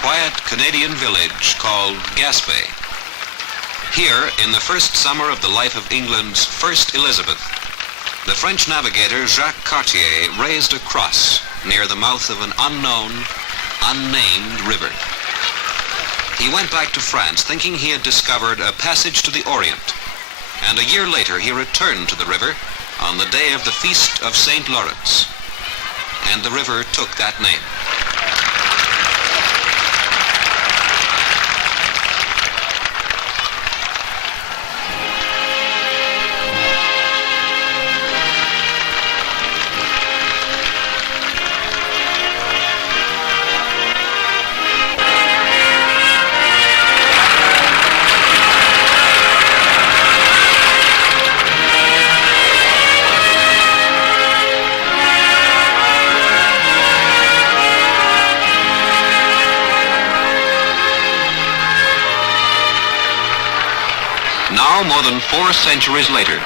quiet Canadian village called Gaspé. Here, in the first summer of the life of England's first Elizabeth, the French navigator Jacques Cartier raised a cross near the mouth of an unknown, unnamed river. He went back to France thinking he had discovered a passage to the Orient, and a year later he returned to the river on the day of the Feast of St. Lawrence, and the river took that name. Now, more than 4 centuries later,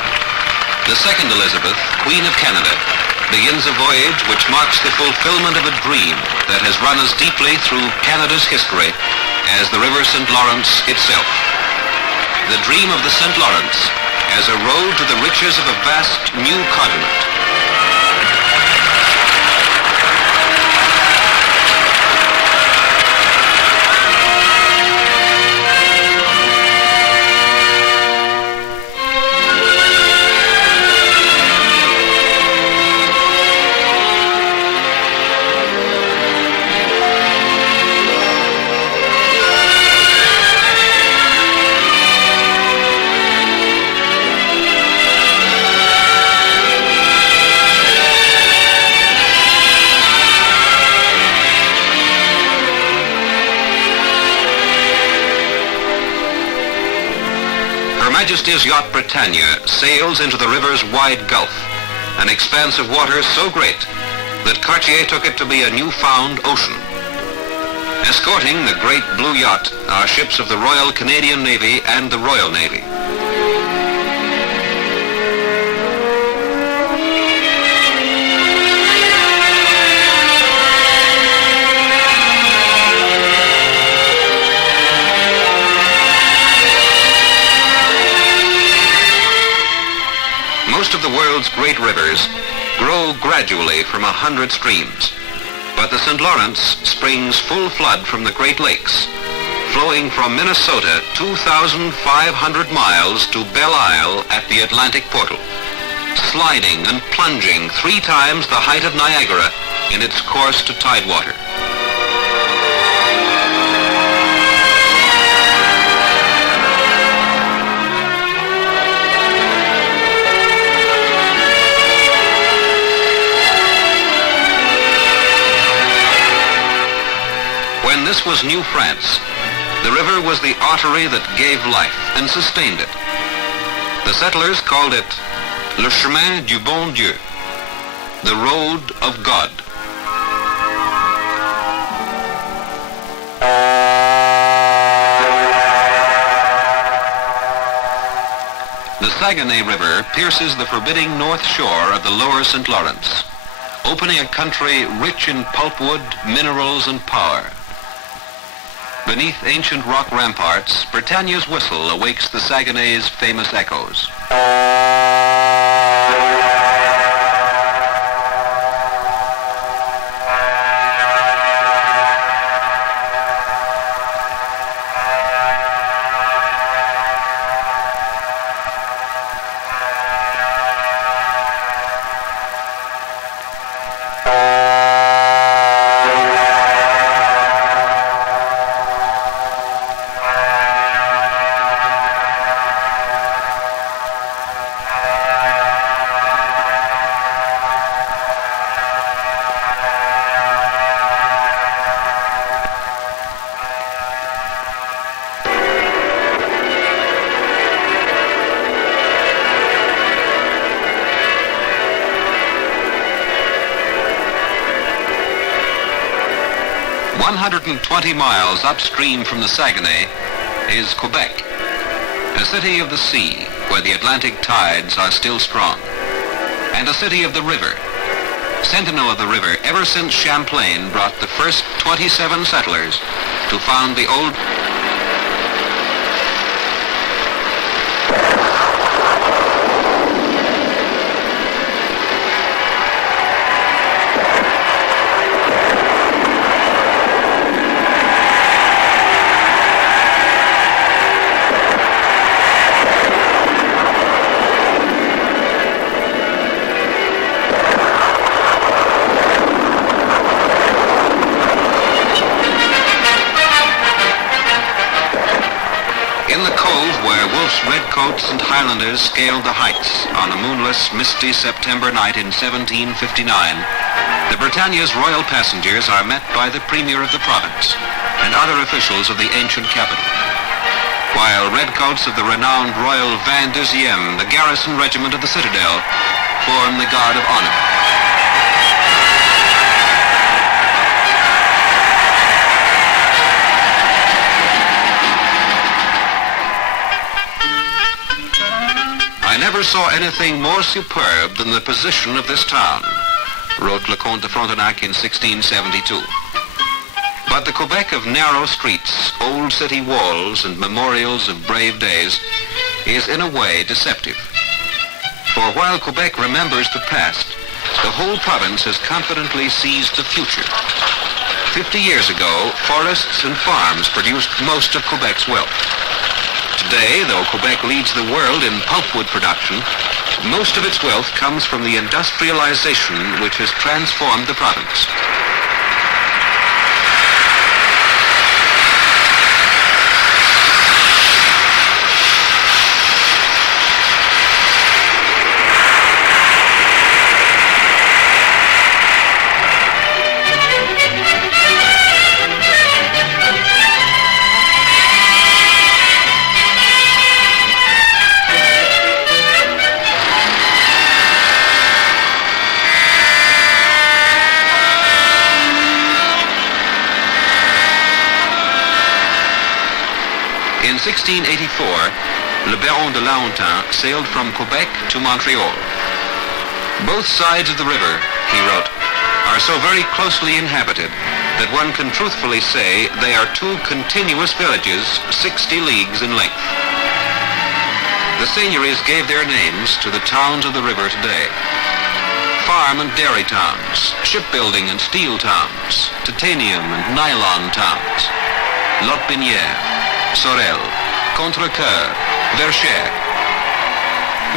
the second Elizabeth, Queen of Canada, begins a voyage which marks the fulfillment of a dream that has run as deeply through Canada's history as the River St. Lawrence itself. The dream of the St. Lawrence as a road to the riches of a vast new continent. Majesty's Yacht Britannia sails into the river's wide gulf, an expanse of water so great that Cartier took it to be a newfound ocean. Escorting the great blue yacht are ships of the Royal Canadian Navy and the Royal Navy. Most of the world's great rivers grow gradually from 100 streams, but the St. Lawrence springs full flood from the Great Lakes, flowing from Minnesota 2,500 miles to Belle Isle at the Atlantic Portal, sliding and plunging 3 times the height of Niagara in its course to tidewater. When this was New France, the river was the artery that gave life and sustained it. The settlers called it Le Chemin du Bon Dieu, the Road of God. The Saguenay River pierces the forbidding north shore of the lower St. Lawrence, opening a country rich in pulpwood, minerals, and power. Beneath ancient rock ramparts, Britannia's whistle awakes the Saguenay's famous echoes. "120 miles upstream from the Saguenay is Quebec, a city of the sea where the Atlantic tides are still strong, and a city of the river, sentinel of the river ever since Champlain brought the first 27 settlers to to found the old redcoats and Highlanders scaled the heights on a moonless, misty September night in 1759. The Britannia's royal passengers are met by the Premier of the province and other officials of the ancient capital, while redcoats of the renowned Royal 22e, the garrison regiment of the citadel, form the guard of honor. I never saw anything more superb than the position of this town, wrote Leconte de Frontenac in 1672. But the Quebec of narrow streets, old city walls, and memorials of brave days is in a way deceptive. For while Quebec remembers the past, the whole province has confidently seized the future. 50 years ago, forests and farms produced most of Quebec's wealth. Today, though Quebec leads the world in pulpwood production, most of its wealth comes from the industrialization which has transformed the province. In 1684, Le Baron de Laontin sailed from Quebec to Montreal. Both sides of the river, he wrote, are so very closely inhabited that one can truthfully say they are two continuous villages 60 leagues in length. The seigneuries gave their names to the towns of the river today. Farm and dairy towns, shipbuilding and steel towns, titanium and nylon towns, Lotbinière, Sorel, Contrecoeur, Verchères.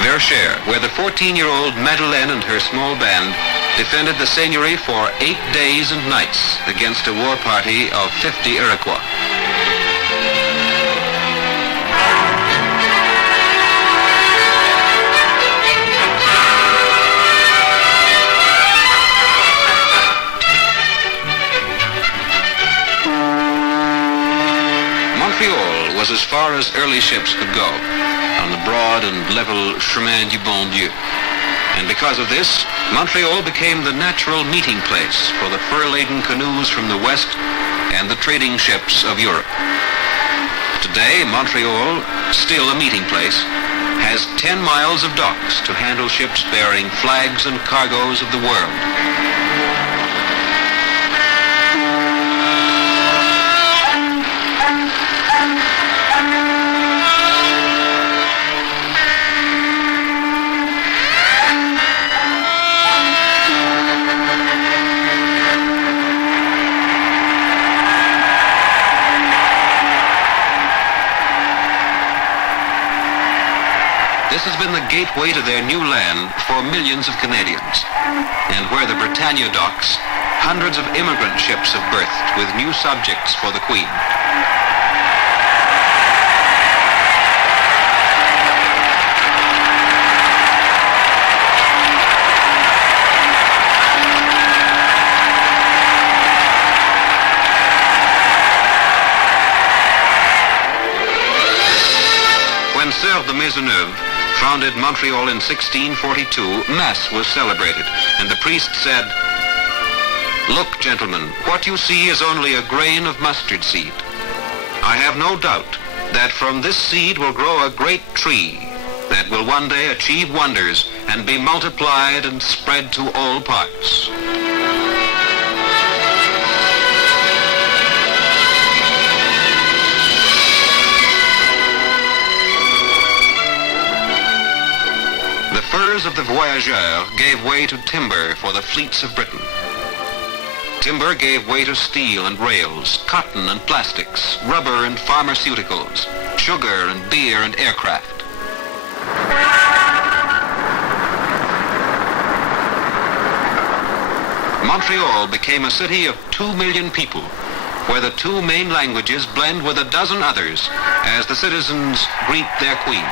Verchères, where the 14-year-old Madeleine and her small band defended the seigneury for 8 days and nights against a war party of 50 Iroquois. Montreal was as far as early ships could go on the broad and level Chemin du Bon Dieu. And because of this, Montreal became the natural meeting place for the fur-laden canoes from the west and the trading ships of Europe. Today, Montreal, still a meeting place, has 10 miles of docks to handle ships bearing flags and cargoes of the world. This has been the gateway to their new land for millions of Canadians, and where the Britannia docks, hundreds of immigrant ships have berthed with new subjects for the Queen. When Sieur de Maisonneuve founded Montreal in 1642, Mass was celebrated, and the priest said, "Look, gentlemen, what you see is only a grain of mustard seed. I have no doubt that from this seed will grow a great tree that will one day achieve wonders and be multiplied and spread to all parts." the voyageurs gave way to timber for the fleets of Britain. Timber gave way to steel and rails, cotton and plastics, rubber and pharmaceuticals, sugar and beer and aircraft. Montreal became a city of 2 million people, where the two main languages blend with a dozen others as the citizens greet their queen.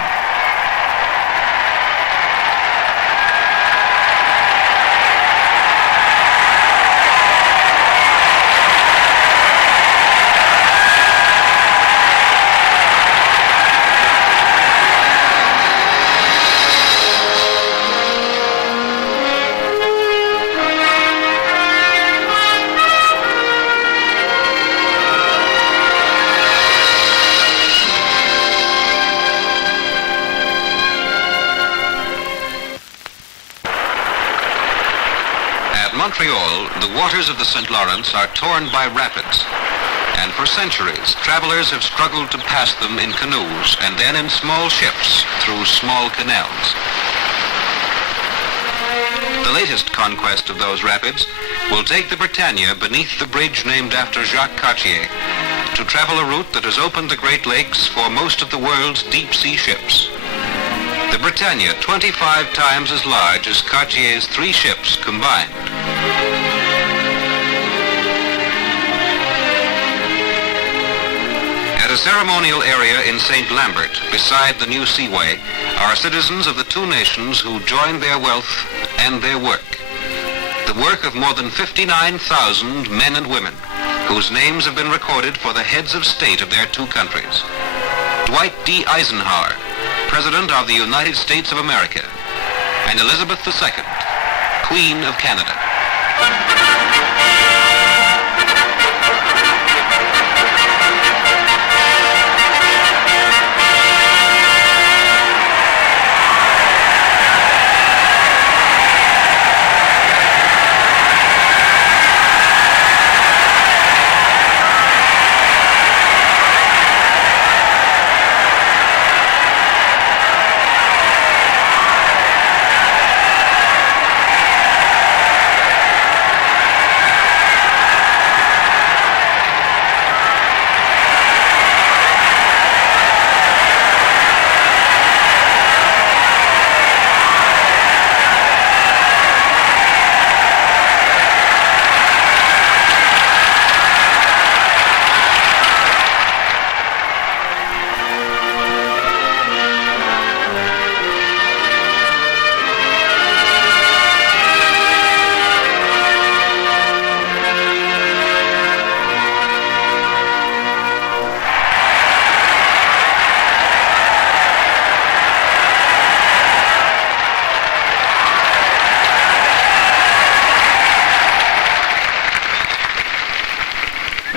Montreal, the waters of the St. Lawrence are torn by rapids, and for centuries, travelers have struggled to pass them in canoes and then in small ships through small canals. The latest conquest of those rapids will take the Britannia beneath the bridge named after Jacques Cartier to travel a route that has opened the Great Lakes for most of the world's deep-sea ships. The Britannia, 25 times as large as Cartier's 3 ships combined. At a ceremonial area in St. Lambert, beside the new Seaway, are citizens of the 2 nations who join their wealth and their work. The work of more than 59,000 men and women, whose names have been recorded for the heads of state of their 2 countries. Dwight D. Eisenhower, President of the United States of America, and Elizabeth II, Queen of Canada.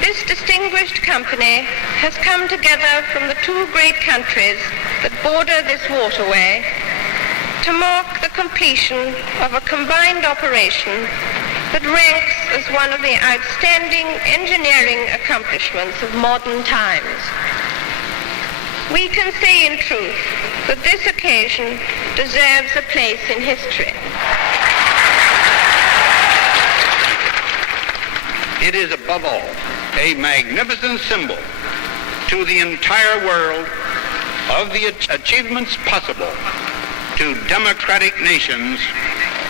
This distinguished company has come together from the 2 great countries that border this waterway to mark the completion of a combined operation that ranks as one of the outstanding engineering accomplishments of modern times. We can say in truth that this occasion deserves a place in history. It is above all a magnificent symbol to the entire world of the achievements possible to democratic nations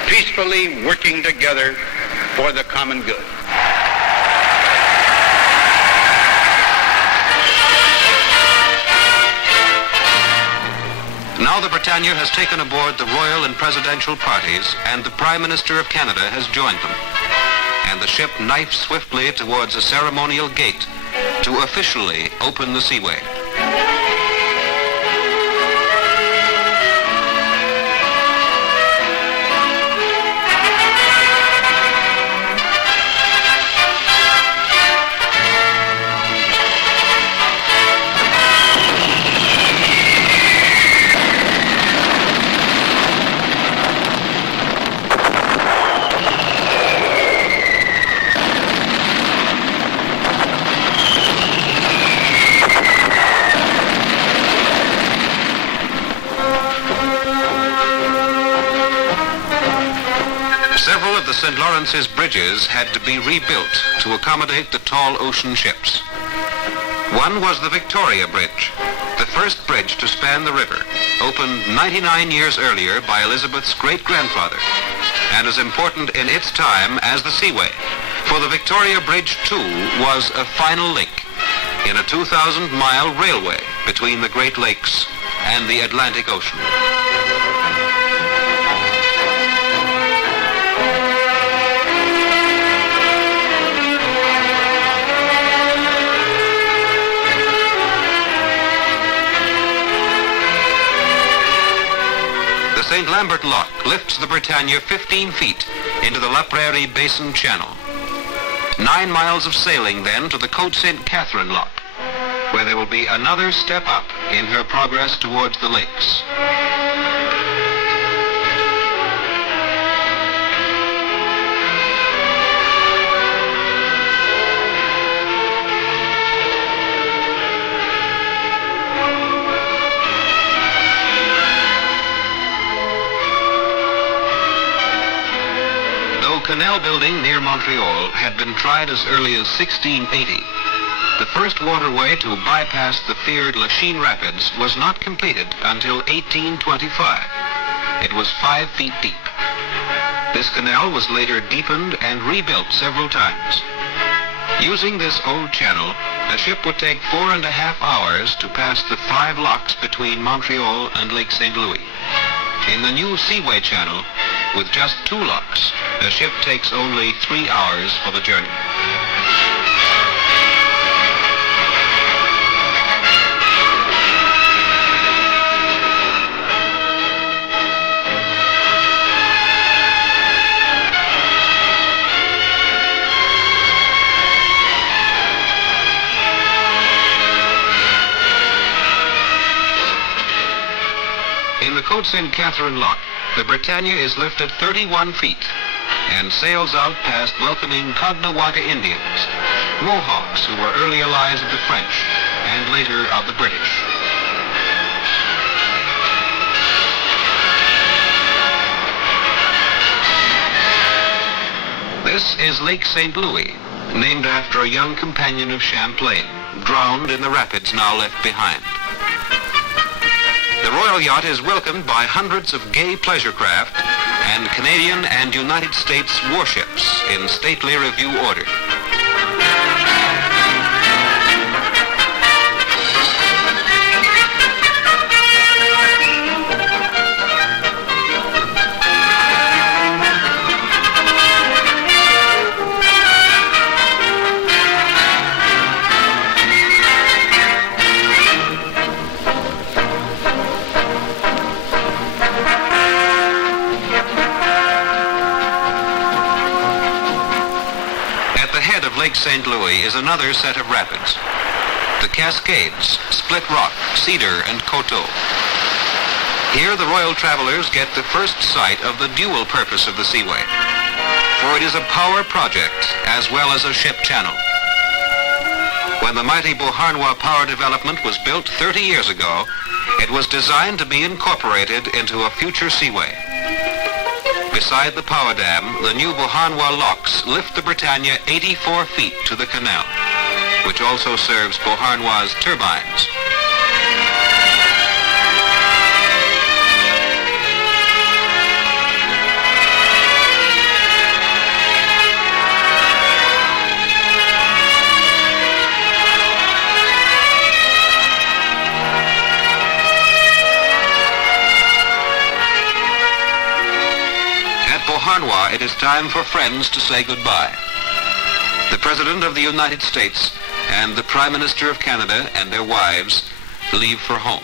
peacefully working together for the common good. Now the Britannia has taken aboard the royal and presidential parties, and the Prime Minister of Canada has joined them. And the ship knifes swiftly towards a ceremonial gate to officially open the Seaway. Province's bridges had to be rebuilt to accommodate the tall ocean ships. One was the Victoria Bridge, the first bridge to span the river, opened 99 years earlier by Elizabeth's great-grandfather, and as important in its time as the Seaway, for the Victoria Bridge, too, was a final link in a 2,000-mile railway between the Great Lakes and the Atlantic Ocean. The St. Lambert Lock lifts the Britannia 15 feet into the La Prairie Basin Channel. 9 miles of sailing then to the Côte St. Catherine Lock, where there will be another step up in her progress towards the lakes. Canal building near Montreal had been tried as early as 1680. The first waterway to bypass the feared Lachine Rapids was not completed until 1825. It was 5 feet deep. This canal was later deepened and rebuilt several times. Using this old channel, a ship would take 4.5 hours to pass the 5 locks between Montreal and Lake St. Louis. In the new Seaway channel, with just 2 locks, a ship takes only 3 hours for the journey. In the Côte St. Catherine Lock, the Britannia is lifted 31 feet and sails out past welcoming Cognawaga Indians, Mohawks who were early allies of the French and later of the British. This is Lake St. Louis, named after a young companion of Champlain, drowned in the rapids now left behind. The Royal Yacht is welcomed by hundreds of gay pleasure craft and Canadian and United States warships in stately review order. Lake St. Louis is another set of rapids. The Cascades, Split Rock, Cedar, and Coteau. Here the royal travelers get the first sight of the dual purpose of the Seaway, for it is a power project as well as a ship channel. When the mighty Beauharnois power development was built 30 years ago, it was designed to be incorporated into a future Seaway. Beside the power dam, the new Beauharnois locks lift the Britannia 84 feet to the canal, which also serves Beauharnois' turbines. Beauharnois, it is time for friends to say goodbye. The President of the United States and the Prime Minister of Canada and their wives leave for home.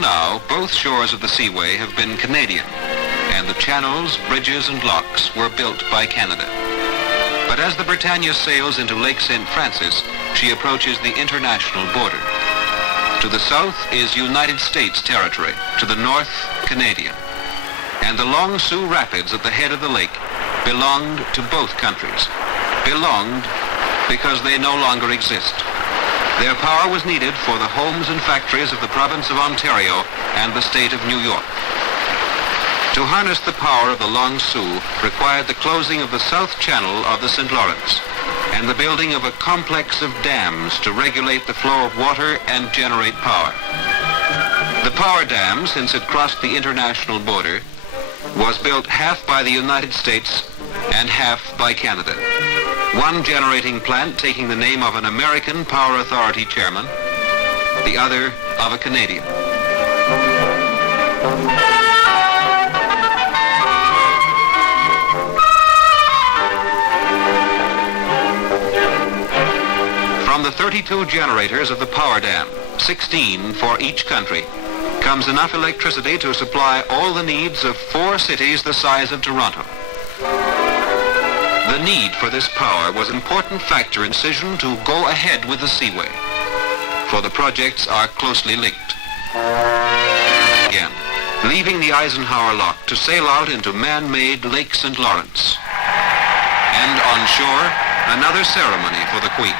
now, both shores of the Seaway have been Canadian, and the channels, bridges, and locks were built by Canada. But as the Britannia sails into Lake St. Francis, she approaches the international border. To the south is United States territory, to the north, Canadian. And the Long Sault Rapids at the head of the lake belonged to both countries. Belonged because they no longer exist. Their power was needed for the homes and factories of the province of Ontario and the state of New York. To harness the power of the Long Sault required the closing of the south channel of the St. Lawrence and the building of a complex of dams to regulate the flow of water and generate power. The power dam, since it crossed the international border, was built half by the United States and half by Canada. One generating plant taking the name of an American Power Authority chairman, the other of a Canadian. From the 32 generators of the power dam, 16 for each country, comes enough electricity to supply all the needs of 4 cities the size of Toronto. The need for this power was an important factor in decision to go ahead with the Seaway, for the projects are closely linked. Again, leaving the Eisenhower Lock to sail out into man-made Lake St. Lawrence. And on shore, another ceremony for the Queen.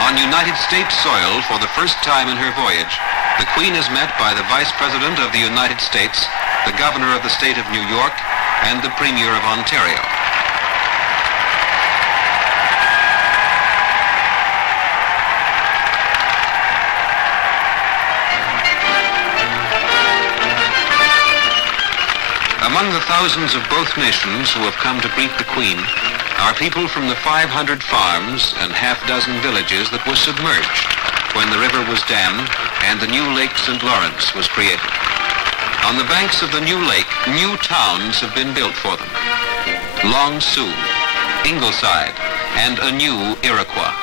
On United States soil for the first time in her voyage, the Queen is met by the Vice President of the United States, the Governor of the State of New York, and the Premier of Ontario. Among the thousands of both nations who have come to greet the Queen are people from the 500 farms and half-dozen villages that were submerged when the river was dammed and the new Lake St. Lawrence was created. On the banks of the new lake, new towns have been built for them. Long Sault, Ingleside, and a new Iroquois.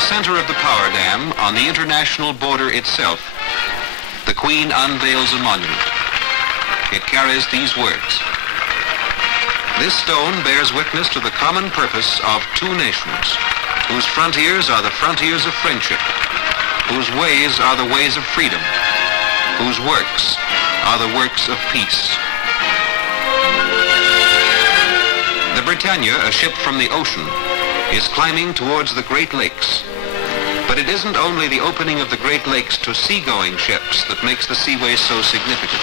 Center of the power dam, on the international border itself, the Queen unveils a monument. It carries these words: "This stone bears witness to the common purpose of 2 nations, whose frontiers are the frontiers of friendship, whose ways are the ways of freedom, whose works are the works of peace." The Britannia, a ship from the ocean, is climbing towards the Great Lakes. But it isn't only the opening of the Great Lakes to seagoing ships that makes the Seaway so significant.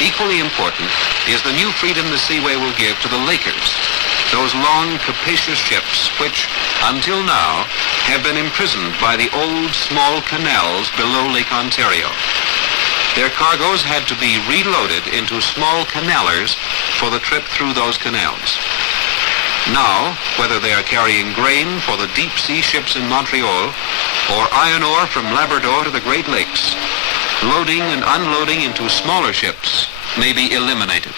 Equally important is the new freedom the Seaway will give to the Lakers, those long, capacious ships which, until now, have been imprisoned by the old, small canals below Lake Ontario. Their cargoes had to be reloaded into small canalers for the trip through those canals. Now, whether they are carrying grain for the deep-sea ships in Montreal or iron ore from Labrador to the Great Lakes, loading and unloading into smaller ships may be eliminated.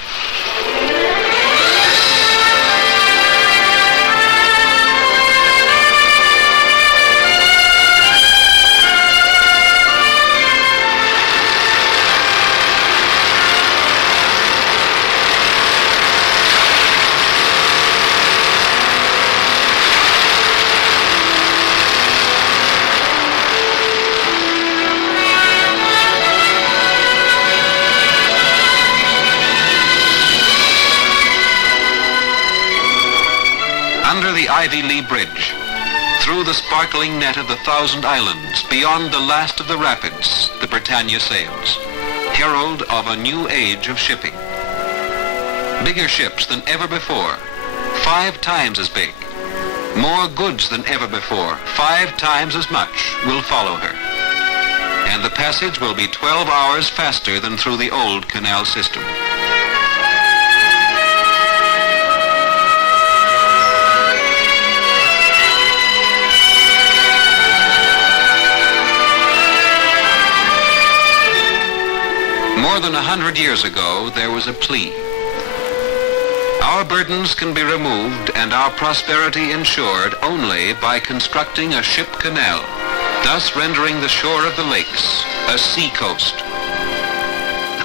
Under the Ivy Lee Bridge, Through the sparkling net of the Thousand Islands, beyond the last of the rapids, the Britannia sails, herald of a new age of shipping. Bigger ships than ever before, 5 times as big. More goods than ever before, 5 times as much, will follow her. And the passage will be 12 hours faster than through the old canal system. More than 100 years ago, there was a plea. Our burdens can be removed and our prosperity ensured only by constructing a ship canal, thus rendering the shore of the lakes a sea coast.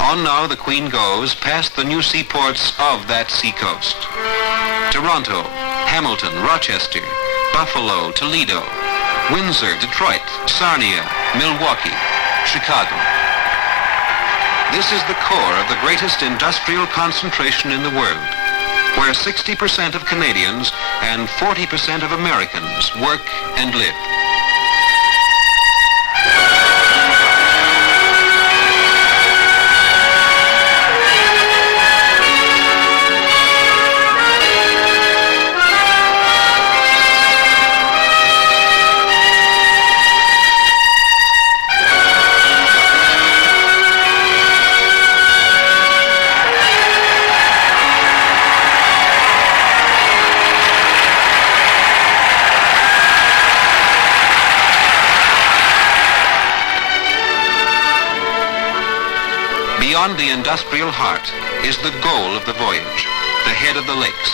On now the Queen goes past the new seaports of that sea coast. Toronto, Hamilton, Rochester, Buffalo, Toledo, Windsor, Detroit, Sarnia, Milwaukee, Chicago. This is the core of the greatest industrial concentration in the world, where 60% of Canadians and 40% of Americans work and live. Beyond the industrial heart is the goal of the voyage, the head of the lakes.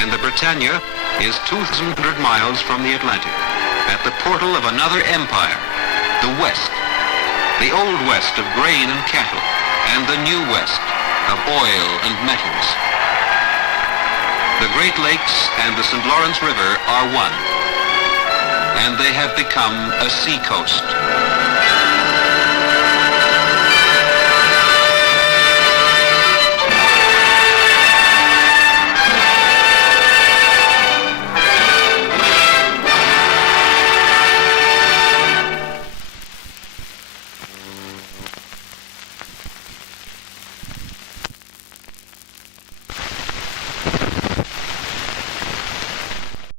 And the Britannia is 2,000 miles from the Atlantic, at the portal of another empire, the West, the old West of grain and cattle, and the new West of oil and metals. The Great Lakes and the St. Lawrence River are one, and they have become a sea coast.